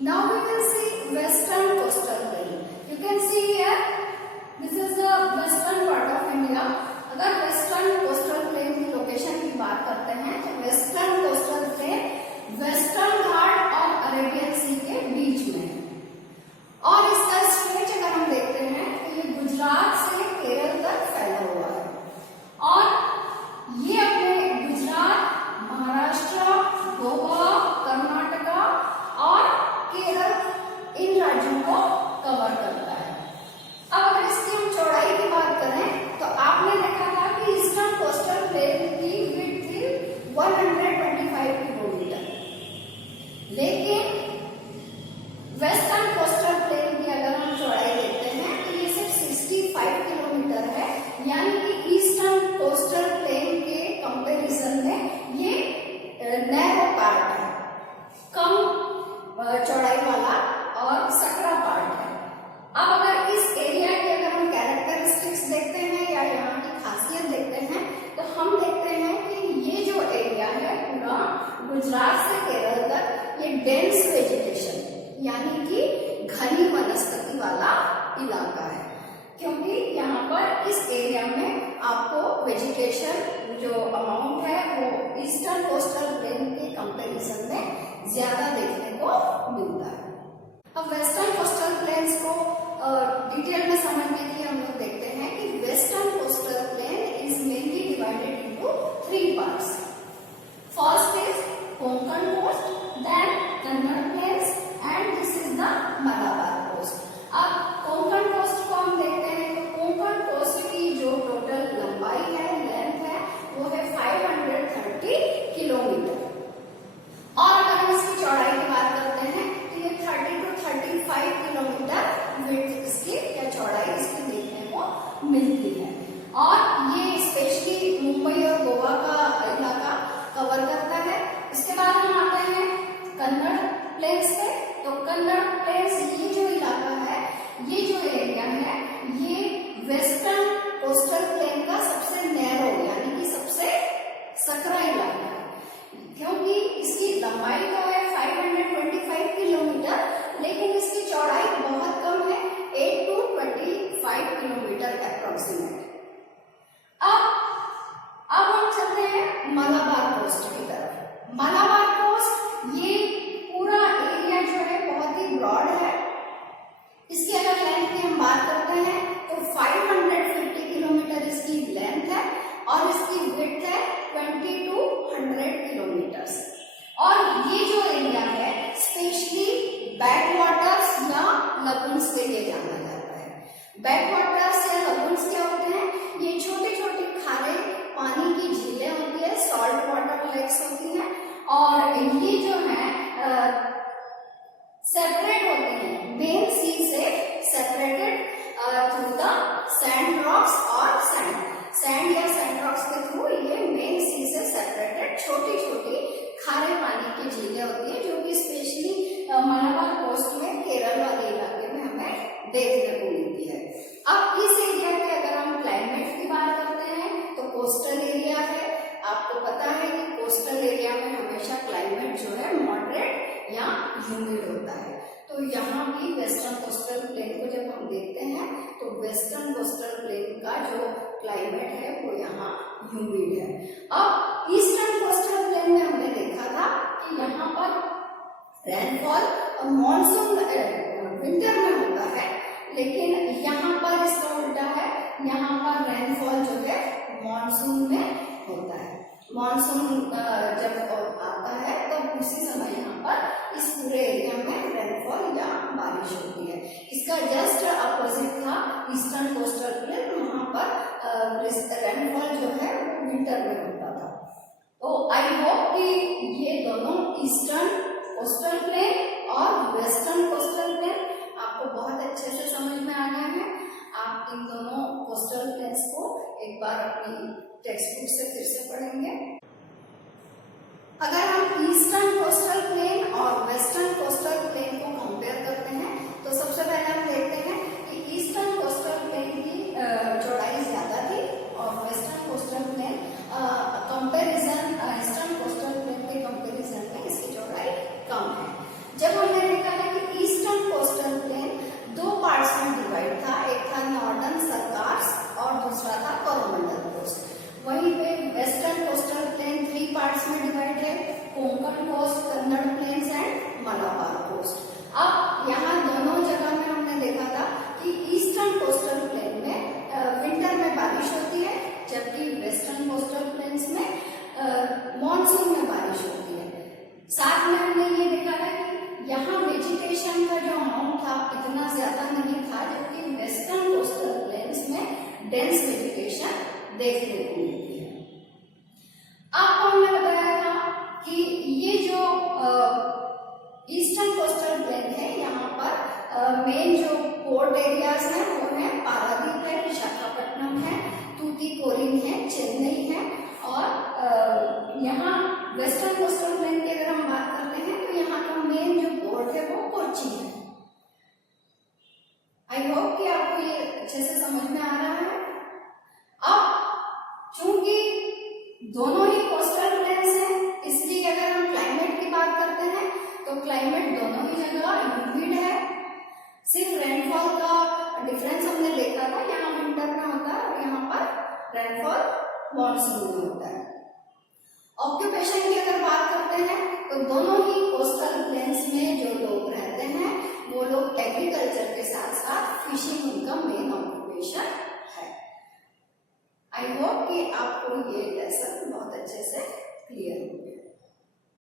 Now we will see western coastal plain. You can see here, this is the western part of India. अगर western coastal plane की location की बात करते हैं तो western coastal plane western घाट और Arabian सी के बीच में है। और इसका स्ट्रेच अगर हम देखते हैं तो ये गुजरात से केरल तक फैला हुआ है और ये अपने गुजरात, महाराष्ट्र, गोवा, कर्नाटका और केरल इन राज्यों को कवर करता है। अब अगर इसकी हम चौड़ाई की बात करें तो आपने देखा था कि ईस्टर्न कोस्टल प्लेन की विड्थ थी 125 किलोमीटर, लेकिन वेस्टर्न कोस्टल प्लेन की अगर हम चौड़ाई देखते हैं तो ये सिर्फ 65 किलोमीटर है, यानी कि ईस्टर्न कोस्टल प्लेन के कंपैरिजन में ये नैरो पार्ट है, कम चौड़ाई वाला और सकरा पार्ट है। अब अगर इस एरिया के अगर हम कैरेक्टरिस्टिक्स देखते हैं या यहाँ की खासियत देखते हैं तो हम देखते हैं कि ये जो एरिया है पूरा गुजरात से केरल तक ये डेंस वेजिटेशन यानी कि घनी वनस्पति वाला इलाका है, क्योंकि यहाँ पर इस एरिया में आपको वेजिटेशन जो अमाउंट है वो ईस्टर्न कोस्टल प्लेन के कंपैरिजन में ज्यादा देखने को मिलता है। अब वेस्टर्न कोस्टल प्लेन्स को डिटेल में समझने के लिए हम लोग देखते हैं कि western coastal plain is mainly divided into 3 parts. First is Konkan coast, then Kannada plains and this is the Malabar coast. अब कोंकण कोस्ट को हम देखते हैं तो कोंकण कोस्ट की जो टोटल लंबाई है, लेंथ है, वो है 530 किलोमीटर और अगर हम इसकी चौड़ाई की बात करते हैं तो ये 30 to 35 किलोमीटर विड्थ इसकी या चौड़ाई इसकी देखने को मिलती है और ये स्पेशली मुंबई और गोवा का इलाका कवर करता है। इसके बाद हम आते हैं कन्नड़ प्लेन्स पे, तो कन्नड़ प्लेन्स ये जो इलाका है, ये जो एरिया है, ये वेस्टर्न कोस्टल प्लेन का सबसे नैरो यानी कि सबसे सकरा इलाका है, क्योंकि इसकी लंबाई तो है 525 किलोमीटर, लेकिन इसकी चौड़ाई बहुत कम है, 8 to 25 किलोमीटर अप्रोक्सीमेट। अब हम चलते हैं मलाबार कोस्ट की तरफ। मलाबार कोस्ट ये पूरा एरिया जो है बहुत ही ब्रॉड है। इसकी अगर लेंथ की हम बात करते हैं तो 550 किलोमीटर इसकी लेंथ है और इसकी विड्थ है 20 to 100 किलोमीटर। और ये जो एरिया है स्पेशली बैक वाटर्स या लगून्स के लिए जाना जाता है। बैक वाटर्स या लगून्स क्या होते हैं? ये छोटे छोटे खारे पानी की झीलें होती है, सॉल्ट वाटर लेक्स होती हैं और ये जो है सेपरेट होते हैं मेन सी से, separated through the sand rocks और सैंड या सैंड रॉक्स के थ्रू ये मेन सी से सेपरेटेड छोटी छोटी खारे पानी की झीलें होती है, जो कि स्पेशली मलाबार कोस्ट में केरल वाले इलाके में हमें देखने को मिलती है। अब इस एरिया के अगर हम क्लाइमेट की बात करते हैं तो कोस्टल एरिया है, आपको पता है कि कोस्टल एरिया में हमेशा क्लाइमेट जो है मॉडरेट या ह्यूमिड होता है, तो यहाँ भी वेस्टर्न कोस्टल प्लेन को जब हम देखते हैं तो वेस्टर्न कोस्टल प्लेन का जो क्लाइमेट है वो यहाँ ह्यूमिड है। अब ईस्टर्न कोस्टल प्लेन में हमने देखा था कि यहाँ पर रेनफॉल और मॉनसून विंटर में होता है, लेकिन यहाँ पर इसका उल्टा है, यहाँ पर रेनफॉल जो है मॉनसून में होता है। मॉनसून जब आता है तब उसी समय यहाँ पर इस पूरे एरिया में रेनफॉल या बारिश होती है। इसका जस्ट अपोजिट था ईस्टर्न कोस्टल प्लेन, वहां पर रेनफॉल जो है वो विंटर में होता था। तो आई होप कि ये दोनों ईस्टर्न कोस्टल प्लेन और वेस्टर्न कोस्टल प्लेन आपको बहुत अच्छे से समझ में आ गया है। आप इन दोनों कोस्टल प्लेन्स को एक बार अपनी टेक्स्ट बुक से फिर से पढ़ेंगे। अगर हम ईस्टर्न कोस्टल प्लेन और वेस्टर्न कोस्टल प्लेन को कंपेयर करते हैं तो सबसे पहले हम देखते हैं कि ईस्टर्न कोस्टल प्लेन की चौड़ाई ज्यादा थी और western coastal plane comparison eastern coastal plain के कंपैरिजन में इसकी चौड़ाई कम है। जब हमने देखा है कि Konkan coast, Kannada plains and Malabar coast. अब यहाँ दोनों जगह में हमने देखा था कि ईस्टर्न कोस्टल प्लेन में विंटर में बारिश होती है, जबकि वेस्टर्न कोस्टल प्लेन्स में मॉनसून में बारिश होती है। साथ में हमने ये देखा है कि यहाँ वेजिटेशन का जो अमाउंट था इतना ज्यादा नहीं था, जबकि वेस्टर्न कोस्टल प्लेन्स में डेंस वेजिटेशन देखने को मिलती है। आपको हमने बताया था कि ये जो ईस्टर्न कोस्टल प्लेन है, यहाँ पर मेन जो पोर्ट एरियाज हैं वो है पारादीप है, विशाखापट्टनम है, तूतीकोरिन है, चेन्नई है। और यहाँ वेस्टर्न कोस्टल प्लेन की अगर हम बात करते हैं तो यहाँ का मेन जो पोर्ट है वो कोच्चि है। आई होप कि आपको ये अच्छे से समझ में आ रहा है। अब चूंकि दोनों ही कोस्टल प्लेन्स हैं, इसलिए अगर हम क्लाइमेट की बात करते हैं तो क्लाइमेट दोनों ही जगह ह्यूमिड है। सिर्फ रेनफॉल का डिफरेंस हमने देखा था, यहाँ विंटर में होता है और यहाँ पर रेनफॉल मॉनसून में होता है। ऑक्यूपेशन की अगर बात करते हैं तो दोनों ही कोस्टल प्लेन्स में जो लोग रहते हैं वो लोग एग्रीकल्चर के साथ साथ फिशिंग उनका मेन ऑक्यूपेशन है। आई होप कि आपको ये लेसन बहुत अच्छे से क्लियर हो गया।